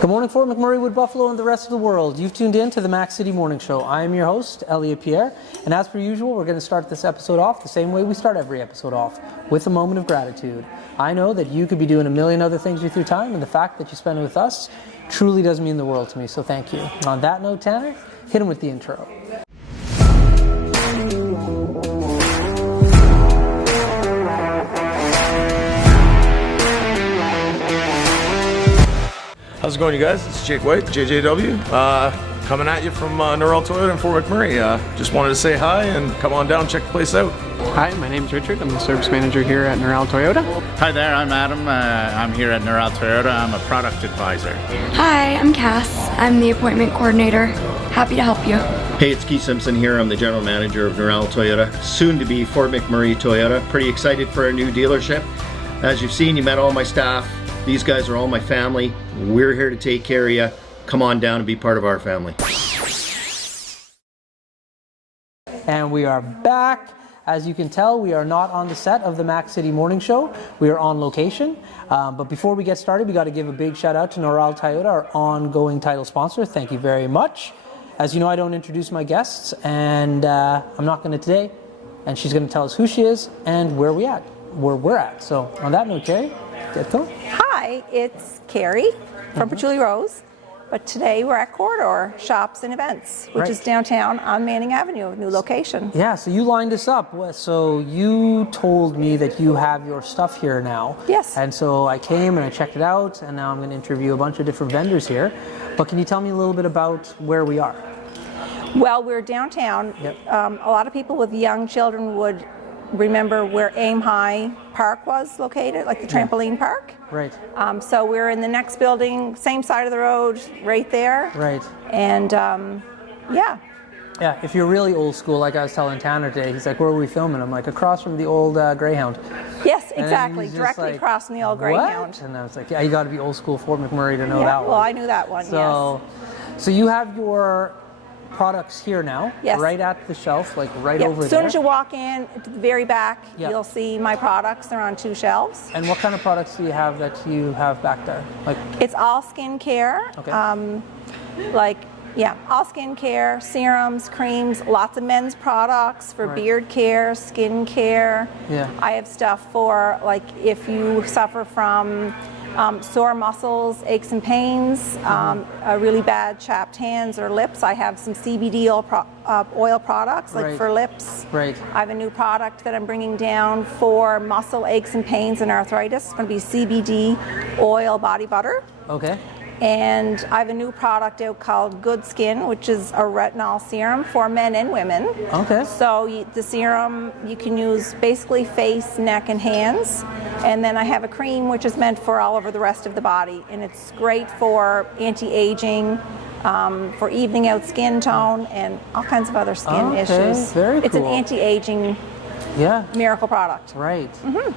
Good morning, Fort McMurray, Wood Buffalo, and the rest of the world. You've tuned in to the Mac City Morning Show. I am your host, Elliot Pierre, and as per usual, we're going to start this episode off the same way we start every episode off, with a moment of gratitude. I know that you could be doing a million other things with your time, and the fact that you spend it with us truly does mean the world to me, so thank you. On that note, Tanner, hit him with the intro. How's it going, you guys? It's Jake White, JJW, coming at you from Norrell Toyota in Fort McMurray. Just wanted to say hi and come on down, check the place out. Hi, my name's Richard. I'm the service manager here at Norrell Toyota. Hi there, I'm Adam. I'm here at Norrell Toyota. I'm a product advisor. Hi, I'm Cass. I'm the appointment coordinator. Happy to help you. Hey, it's Keith Simpson here. I'm the general manager of Norrell Toyota, soon to be Fort McMurray Toyota. Pretty excited for our new dealership. As you've seen, you met all my staff. These guys are all my family. We're here to take care of you. Come on down and be part of our family. And we are back. As you can tell, we are not on the set of the Mac City Morning Show. We are on location. But before we get started, we got to give a big shout out to Norrell Toyota, our ongoing title sponsor. Thank you very much. As you know, I don't introduce my guests, and I'm not going to today. And she's going to tell us who she is and where we're at. So on that note, Kari, get to it. Hi, it's Kari from Patchouli Rose, but today we're at Corridor Shops and Events, which is downtown on Manning Avenue, a new location. Yeah, so you lined us up. So you told me that you have your stuff here now. Yes. And so I came and I checked it out, and now I'm going to interview a bunch of different vendors here. But can you tell me a little bit about where we are? Well, we're downtown. Yep. A lot of people with young children would remember where Aim High Park was located, like the trampoline park. Right. So we're in the next building, same side of the road, right there. Right. And yeah. Yeah, if you're really old school, like I was telling Tanner today, he's like, where are we filming? I'm like, across from the old Greyhound. Yes, And exactly, he's just directly like, across from the old what? Greyhound. And I was like, yeah, you got to be old school Fort McMurray to know that one. Well, I knew that one, So you have your products here now, Yes. right at the shelf, like right over As soon there. as you walk in to the very back, Yeah. you'll see my products. They're on 2 shelves. And what kind of products do you have that you have back there? Like, It's all skincare. Okay. All skincare, serums, creams, lots of men's products for Right. beard care, skin care. Yeah. I have stuff for, like, if you suffer from sore muscles, aches and pains, really bad chapped hands or lips. I have some CBD oil products, like Right. for lips. Right. I have a new product that I'm bringing down for muscle aches and pains and arthritis. It's going to be CBD oil body butter. okay. And I have a new product out called Good Skin, which is a retinol serum for men and women. Okay. So the serum you can use basically face, neck, and hands. And then I have a cream which is meant for all over the rest of the body. And it's great for anti-aging, for evening out skin tone, and all kinds of other skin issues. Very It's an cool. anti-aging Yeah. miracle product. Right.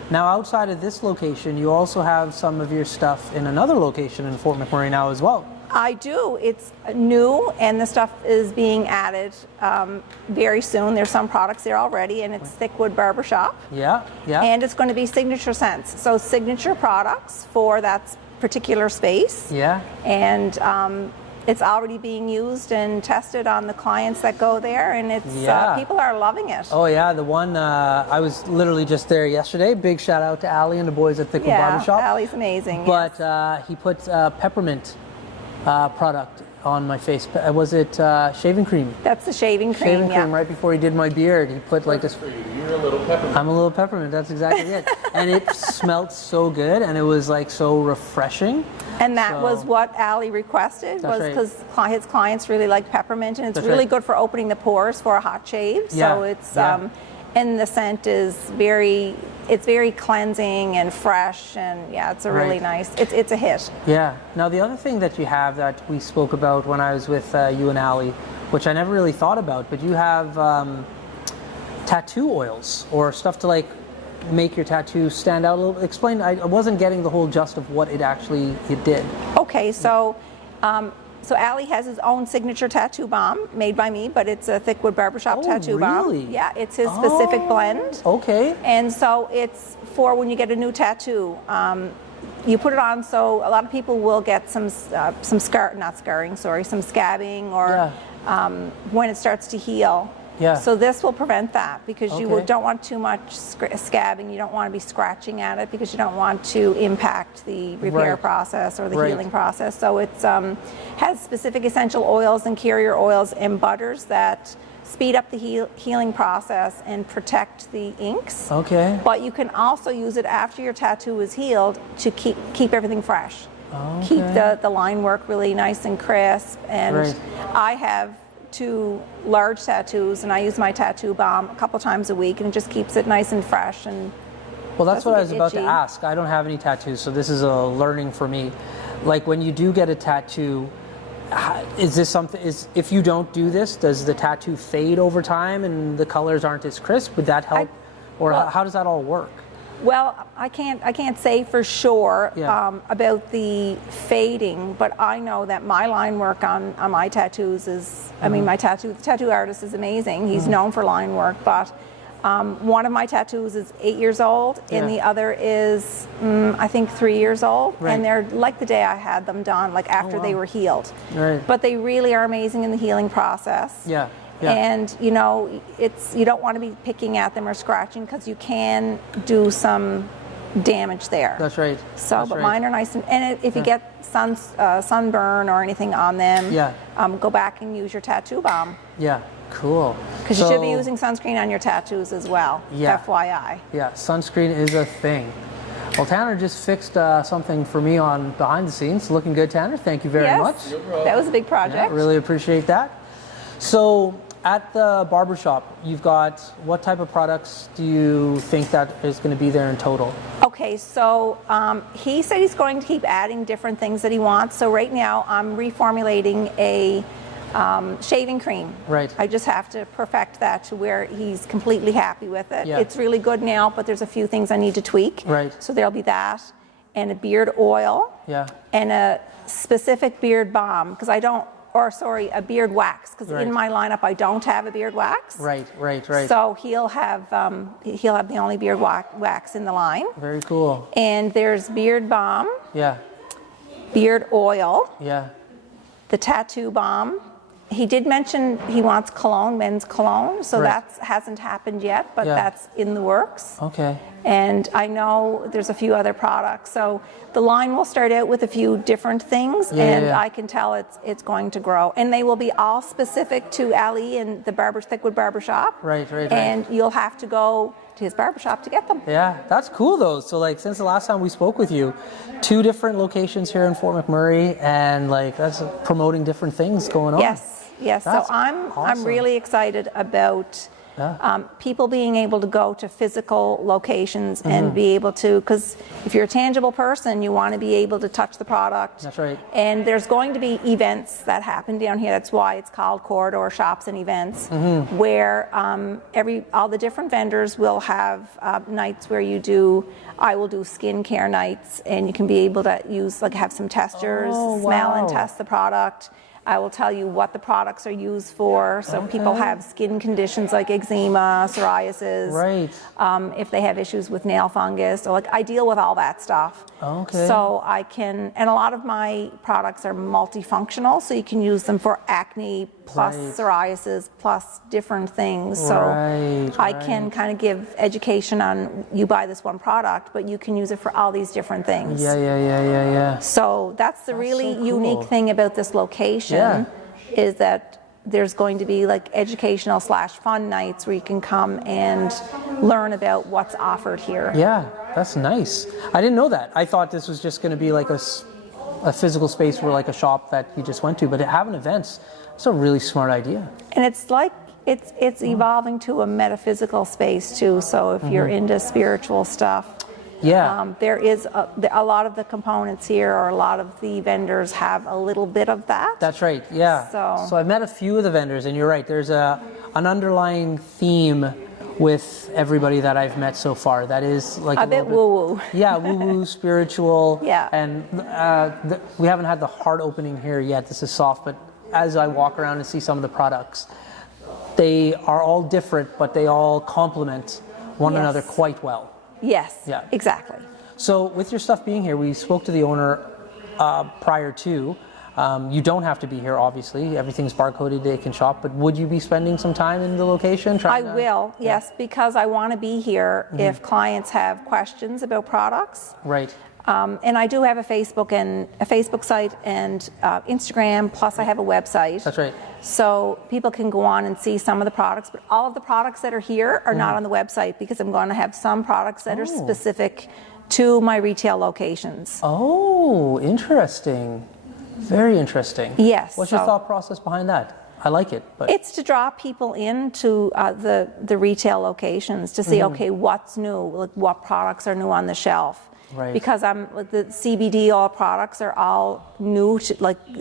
Now, outside of this location, you also have some of your stuff in another location in Fort McMurray now as well. I do. It's new, and the stuff is being added very soon. There's some products there already, and it's Thickwood Barbershop. Yeah. Yeah. And it's going to be signature scents. So signature products for that particular space. yeah. And it's already being used and tested on the clients that go there, and it's Yeah. people are loving it. Oh yeah, the one I was literally just there yesterday. Big shout out to Allie and the boys at Thickwood Yeah, Barbershop. Allie's amazing. But he put peppermint product on my face. Was it shaving cream? That's the shaving cream. Shaving cream right before he did my beard. He put like this. You're a little peppermint. I'm a little peppermint. That's exactly it. And it smelled so good, and it was like so refreshing. And that So- was what Allie requested, That's was right. because his clients really like peppermint, and it's That's really right. good for opening the pores for a hot shave. Yeah, So it's yeah. and the scent is very cleansing and fresh, and yeah, it's a really Right. nice. It's a hit. Yeah. Now the other thing that you have that we spoke about when I was with you and Allie, which I never really thought about, but you have tattoo oils or stuff to like make your tattoo stand out a little. Explain. I wasn't getting the whole gist of what it did. Okay, so. So Allie has his own signature tattoo balm made by me, but it's a Thickwood Barbershop Oh, tattoo really? balm. Yeah, it's his specific blend. Okay. And so it's for when you get a new tattoo. you put it on, so a lot of people will get some scabbing or when it starts to heal. Yeah. So this will prevent that, because you Okay. don't want too much scabbing. You don't want to be scratching at it, because you don't want to impact the repair Right. process or the Right. healing process. So it's has specific essential oils and carrier oils and butters that speed up the healing process and protect the inks. Okay. But you can also use it after your tattoo is healed to keep everything fresh. Keep the line work really nice and crisp. And Right. I have 2 large tattoos, and I use my tattoo balm a couple times a week, and it just keeps it nice and fresh. And Well, that's what I was doesn't about get to itchy. ask. I don't have any tattoos, so this is a learning for me. Like, when you do get a tattoo, is this something, if you don't do this, does the tattoo fade over time and the colors aren't as crisp? Would that help? Or well- how does that all work? Well, I can't say for sure Yeah. about the fading, but I know that my line work on my tattoos is, I mean, the tattoo artist is amazing. He's known for line work, but one of my tattoos is 8 years old, and the other is, I think, 3 years old, Right. and they're like the day I had them done, like after they were healed. Right. But they really are amazing in the healing process. Yeah. Yeah. And you don't want to be picking at them or scratching, because you can do some damage there. That's right. So, That's but right. mine are nice, and if you get sunburn or anything on them, Yeah. go back and use your tattoo balm, Yeah. Cool. because you should be using sunscreen on your tattoos as well. Yeah. FYI. Yeah, sunscreen is a thing. Well, Tanner just fixed something for me on behind the scenes. Looking good, Tanner. Thank you very Yes, much. that was a big project. Yeah, really appreciate that. So, at the barbershop, you've got, what type of products do you think that is going to be there in total? Okay, so he said he's going to keep adding different things that he wants. So right now I'm reformulating a shaving cream. Right. I just have to perfect that to where he's completely happy with it. Yeah. It's really good now, but there's a few things I need to tweak. Right. So there'll be that, and a beard oil, Yeah. and a specific beard balm, because a beard wax, because Right. in my lineup I don't have a beard wax. Right. So he'll have the only beard wax in the line. Very cool. And there's beard balm, Yeah. beard oil, Yeah. the tattoo balm. He did mention he wants cologne, men's cologne, so Right. that hasn't happened yet, but Yeah. that's in the works. Okay. And I know there's a few other products. So the line will start out with a few different things, and yeah. I can tell it's going to grow. And they will be all specific to Ali and the Thickwood Barbershop. Right. And you'll have to go to his barbershop to get them. Yeah, that's cool though. So like, since the last time we spoke with you, 2 different locations here in Fort McMurray, and like, that's promoting different things going on. Yes. That's So I'm awesome. really excited about people being able to go to physical locations and be able to, because if you're a tangible person, you want to be able to touch the product. That's right. And there's going to be events that happen down here. That's why it's called corridor shops and events, where all the different vendors will have nights where I will do skincare nights, and you can be able to have some testers, smell and wow. test the product. I will tell you what the products are used for. So people have skin conditions like eczema, psoriasis. Right. If they have issues with nail fungus, or I deal with all that stuff. Okay. So and a lot of my products are multifunctional, so you can use them for acne plus Right. psoriasis plus different things. So Right, I can kind of give education on, you buy this one product, but you can use it for all these different things. Yeah. So that's the really so unique cool. thing about this location, Yeah. is that there's going to be educational / fun nights where you can come and learn about what's offered here. Yeah, that's nice. I didn't know that. I thought this was just going to be like a physical space where a shop that you just went to, but having events, it's a really smart idea. And it's evolving to a metaphysical space too. So if you're into spiritual stuff, there is a lot of the components here, or a lot of the vendors have a little bit of that. That's right, yeah. So I've met a few of the vendors, and you're right, there's an underlying theme with everybody that I've met so far. That is a bit woo-woo. Yeah, woo-woo, spiritual. Yeah. And we haven't had the hard opening here yet. This is soft, but as I walk around and see some of the products, they are all different, but they all complement one Yes. another quite well. Yes, Yeah. exactly. So with your stuff being here, we spoke to the owner prior to. You don't have to be here, obviously. Everything's barcoded, they can shop. But would you be spending some time in the location? I will, yes, because I want to be here if clients have questions about products. Right. And I do have a Facebook site and Instagram, plus I have a website. That's right. So people can go on and see some of the products, but all of the products that are here are not on the website because I'm going to have some products that are specific to my retail locations. Oh, interesting. Very interesting. Yes. What's your thought process behind that? I like it. But it's to draw people into the retail locations to see, okay, what's new, like what products are new on the shelf. Right. Because the CBD oil products are all new,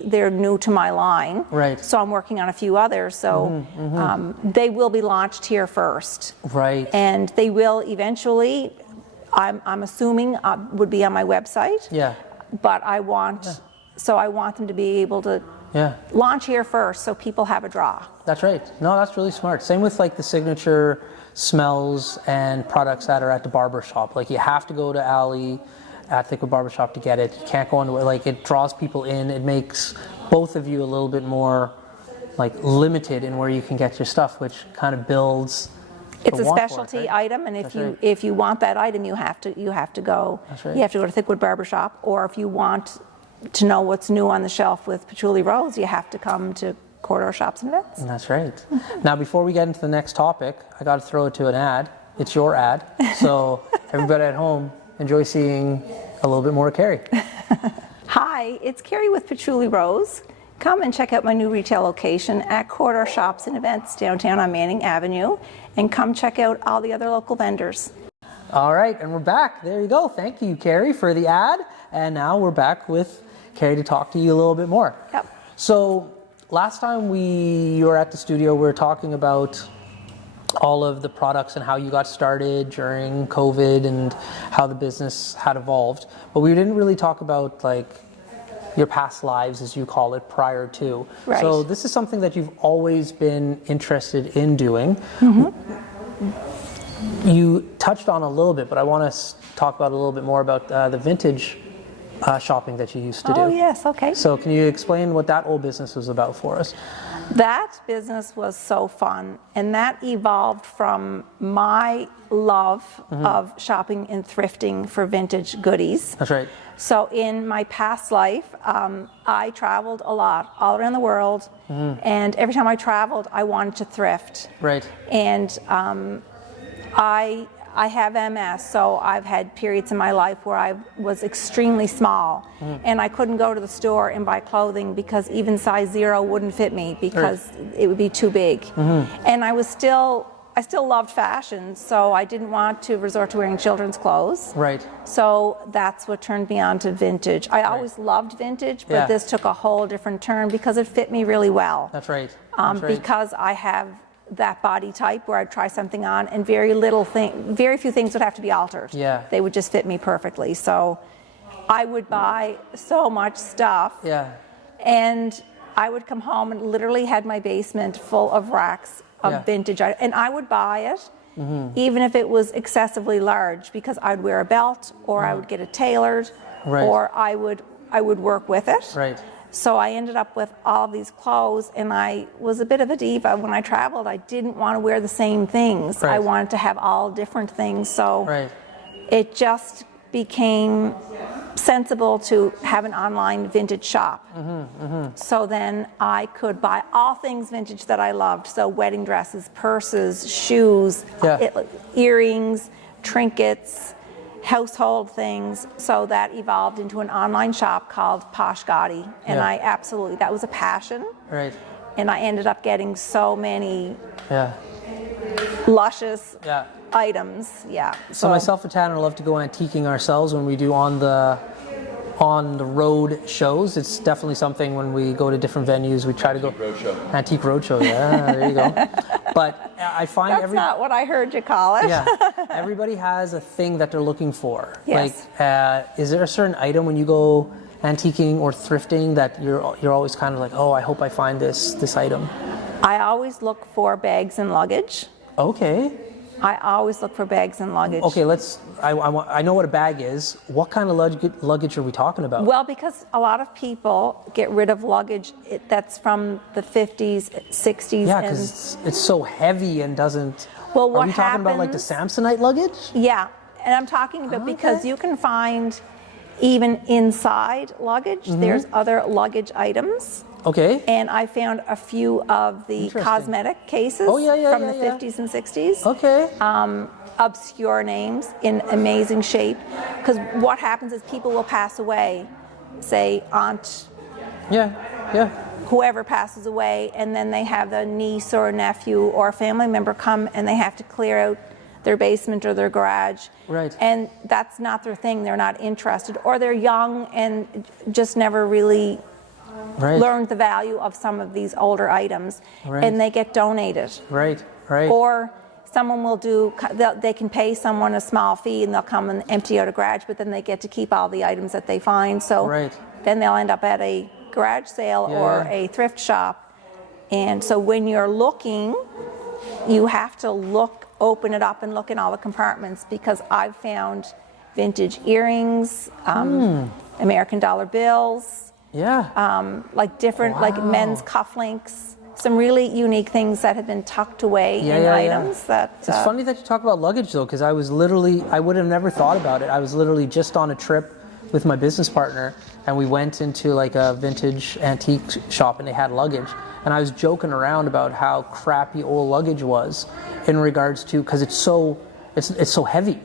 they're new to my line. Right. So I'm working on a few others. So they will be launched here first. Right. And they will eventually, I'm assuming, would be on my website. Yeah. But I want them to be able to launch here first, so people have a draw. That's right. No, that's really smart. Same with like the signature smells and products that are at the barber shop. Like you have to go to Ali at Thickwood Barber Shop to get it. You can't go into it. Like it draws people in. It makes both of you a little bit more like limited in where you can get your stuff, which kind of builds. It's a specialty item, and if you want that item, you have to go. That's right. You have to go to Thickwood Barber Shop, or if you want to know what's new on the shelf with Patchouli Rose, you have to come to Corridor Shops and Events. That's right. Now, before we get into the next topic, I got to throw it to an ad. It's your ad, so everybody at home, enjoy seeing a little bit more of Kari. Hi, it's Kari with Patchouli Rose. Come and check out my new retail location at Corridor Shops and Events downtown on Manning Avenue, and come check out all the other local vendors. All right, and we're back. There you go. Thank you, Kari, for the ad. And now we're back with Kari to talk to you a little bit more. Yep. So last time you were at the studio, we were talking about all of the products and how you got started during COVID and how the business had evolved. But we didn't really talk about like your past lives, as you call it, prior to. Right. So this is something that you've always been interested in doing. You touched on a little bit, but I want to talk about a little bit more about the vintage shopping that you used to do. Oh, yes, okay. So can you explain what that old business was about for us? That business was so fun, and that evolved from my love of shopping and thrifting for vintage goodies. That's right. So in my past life, I traveled a lot, all around the world, and every time I traveled, I wanted to thrift. Right. And I have MS, so I've had periods in my life where I was extremely small, and I couldn't go to the store and buy clothing because even size 0 wouldn't fit me because it would be too big. And I still loved fashion, so I didn't want to resort to wearing children's clothes. Right. So that's what turned me on to vintage. I always loved vintage, but this took a whole different turn because it fit me really well. That's right. Because I have that body type where I'd try something on and very few things would have to be altered. Yeah. They would just fit me perfectly. So I would buy so much stuff. Yeah. And I would come home and literally had my basement full of racks of vintage items. And I would buy it even if it was excessively large because I'd wear a belt or I would get it tailored or I would work with it. Right. So I ended up with all of these clothes, and I was a bit of a diva. When I traveled, I didn't want to wear the same things. Right. I wanted to have all different things. So it just became sensible to have an online vintage shop. So then I could buy all things vintage that I loved. So wedding dresses, purses, shoes, earrings, trinkets, household things. So that evolved into an online shop called Posh Gotti, and that was a passion. Right. And I ended up getting so many luscious items. So myself and Tanner love to go antiquing ourselves when we do on the road shows. It's definitely something when we go to different venues, we try to go. Antique Roadshow, yeah, there you go. But I find that's not what I heard you call it. Everybody has a thing that they're looking for. Yes. Like, is there a certain item when you go antiquing or thrifting that you're always kind of like, oh, I hope I find this item? I always look for bags and luggage. Okay. I always look for bags and luggage. Okay, I know what a bag is. What kind of luggage are we talking about? Well, because a lot of people get rid of luggage that's from the 50s, 60s. Yeah, because it's so heavy and doesn't... Well, Are we talking about like the Samsonite luggage? Yeah, and I'm talking about because you can find even inside luggage, there's other luggage items. Okay. And I found a few of the cosmetic cases from the 50s and 60s. Okay. Obscure names in amazing shape. Because what happens is people will pass away, say aunt, whoever passes away, and then they have a niece or a nephew or a family member come and they have to clear out their basement or their garage. Right. And that's not their thing. They're not interested. Or they're young and just never really learned the value of some of these older items, and they get donated. Right. Or someone will they can pay someone a small fee and they'll come and empty out a garage, but then they get to keep all the items that they find. So then they'll end up at a garage sale or a thrift shop. And so when you're looking, you have to open it up and look in all the compartments, because I've found vintage earrings, American dollar bills, like different, like men's cufflinks, some really unique things that have been tucked away in items. That it's funny that you talk about luggage though, because I would have never thought about it. I was literally just on a trip with my business partner, and we went into like a vintage antique shop, and they had luggage, and I was joking around about how crappy old luggage was in regards to, because it's so heavy.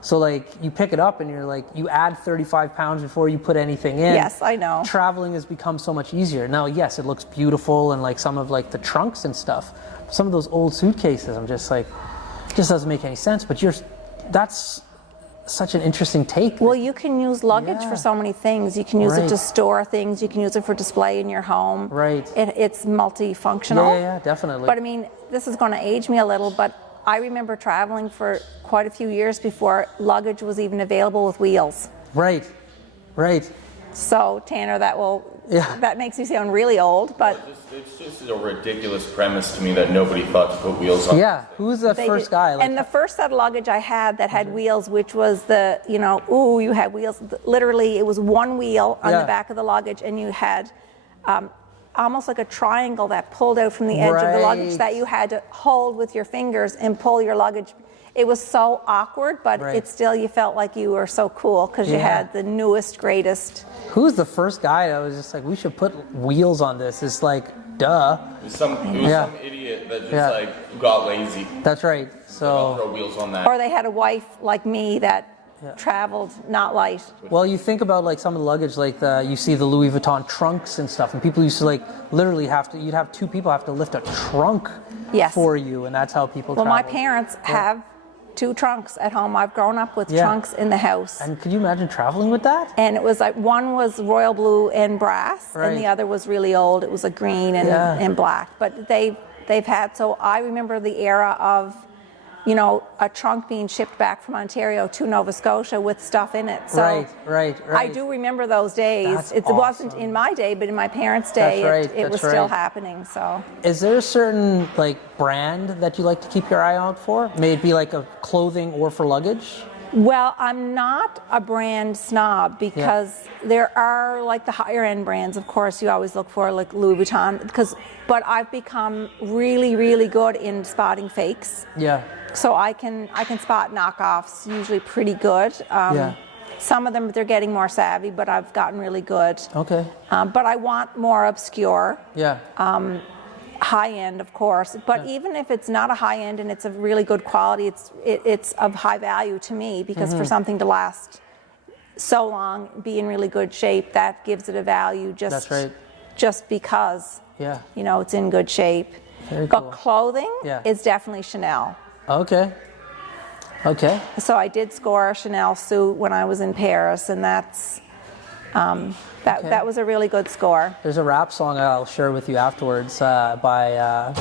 So like you pick it up and you're like, you add 35 pounds before you put anything in. Yes, I know. Traveling has become so much easier. Now, yes, it looks beautiful, and like some of like the trunks and stuff. Some of those old suitcases, I'm just like, it just doesn't make any sense. But that's such an interesting take. Well, you can use luggage for so many things. You can use it to store things. You can use it for display in your home. Right. It's multifunctional. Yeah, definitely. But I mean, this is going to age me a little, but I remember traveling for quite a few years before luggage was even available with wheels. Right. So Tanner, that makes me sound really old, but it's just a ridiculous premise to me that nobody thought to put wheels on. Yeah, who's the first guy? And the first set of luggage I had that had wheels, which was you had wheels. Literally, it was one wheel on the back of the luggage, and you had almost like a triangle that pulled out from the edge of the luggage that you had to hold with your fingers and pull your luggage. It was so awkward, but you felt like you were so cool because you had the newest, greatest. Who's the first guy that was just like, we should put wheels on this? It's like, duh. It was some idiot that just like got lazy. That's right. So I'll throw wheels on that. Or they had a wife like me that traveled not light. Well, you think about like some of the luggage, like you see the Louis Vuitton trunks and stuff, and people used to like literally you'd have two people have to lift a trunk for you, and that's how people travel. My parents have 2 trunks at home. I've grown up with trunks in the house. And could you imagine traveling with that? And it was like, one was royal blue and brass, and the other was really old. It was a green and black. But they've had, so I remember the era of, a trunk being shipped back from Ontario to Nova Scotia with stuff in it. So right. I do remember those days. It wasn't in my day, but in my parents' day, it was still happening. So, is there a certain like brand that you like to keep your eye out for? May it be like a clothing or for luggage? Well, I'm not a brand snob, because there are like the higher end brands, of course, you always look for, like Louis Vuitton, but I've become really, really good in spotting fakes. Yeah. So I can spot knockoffs usually pretty good. Some of them, they're getting more savvy, but I've gotten really good. Okay. But I want more obscure. Yeah. High end, of course, but even if it's not a high end and it's of really good quality, it's of high value to me, because for something to last so long, be in really good shape, that gives it a value just because it's in good shape. Very cool. But clothing is definitely Chanel. Okay. So I did score a Chanel suit when I was in Paris, and that's that was a really good score. There's a rap song I'll share with you afterwards by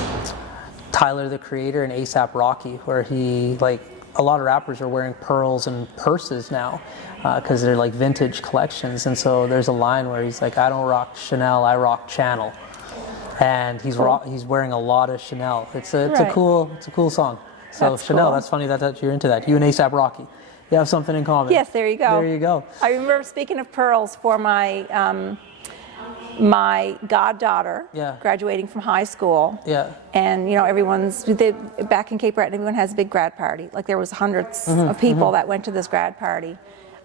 Tyler, the Creator, and A$AP Rocky, where a lot of rappers are wearing pearls and purses now because they're like vintage collections. And so there's a line where he's like, I don't rock Chanel, I rock Channel. And he's wearing a lot of Chanel. It's a cool song. So That's Chanel, cool. that's funny that you're into that. You and ASAP Rocky, you have something in common. Yes, there you go. There you go. I remember, speaking of pearls, for my my goddaughter Yeah. graduating from high school. Yeah. And back in Cape Breton, everyone has a big grad party. Like there was hundreds Mm-hmm, of people that went to this grad party.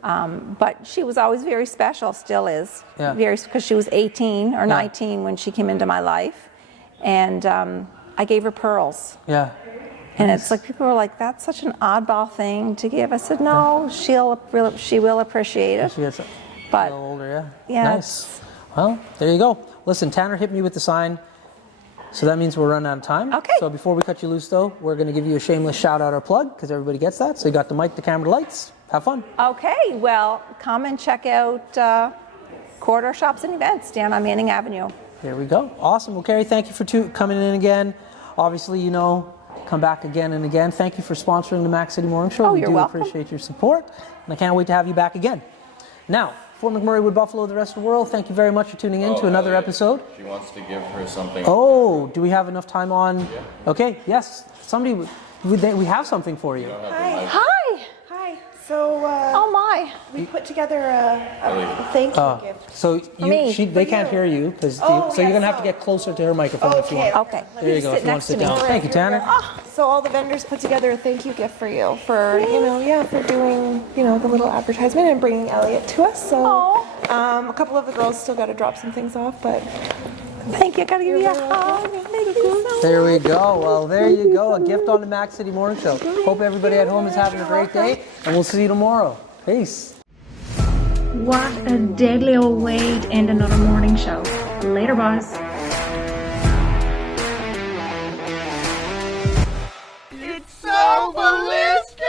But she was always very special, still is. Yeah. Because she was 18 or 19 when she came into my life. And I gave her pearls. Yeah. And it's like, people were like, that's such an oddball thing to give. I said, no, she will appreciate it. She gets a But little older, yeah. yeah, Nice. Well, there you go. Listen, Tanner hit me with the sign, so that means we're running out of time. Okay. So before we cut you loose, though, we're going to give you a shameless shout-out or plug, because everybody gets that. So you got the mic, the camera, the lights. Have fun. Okay, well, come and check out Corridor Shops and Events down on Manning Avenue. There we go. Awesome. Well, Kari, thank you for coming in again. Obviously, you know, come back again and again. Thank you for sponsoring the Mac City Morning Show. Oh, we you're do welcome. appreciate your support, and I can't wait to have you back again. Now, Fort McMurray, Wood Buffalo, the rest of the world, thank you very much for tuning in to another episode. She wants to give her something. Oh, do we have enough time on? Yeah. Okay, yes. Somebody, we have something for you. Hi. Hi. Hi. So Oh my. we put together a thank you gift. So me. they can't hear you, because Oh, so you're yeah, going to have to so- get closer to her microphone if you want. Okay. Let There me you go, sit if you want next to sit me. down. Thank you, Tanner. So all the vendors put together a thank you gift for you for for doing the little advertisement and bringing Elliot to us. So a couple of the girls still got to drop some things off, but Thank you. I gotta give you a hug. Thank you so There we go. Well, there you go. A gift on the Mac City Morning Show. Hope everybody at home is having a great day, and we'll see you tomorrow. Peace. What a deadly old way to end another morning show. Later, boss. It's so ballistic!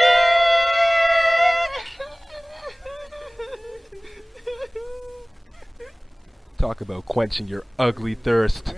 Talk about quenching your ugly thirst.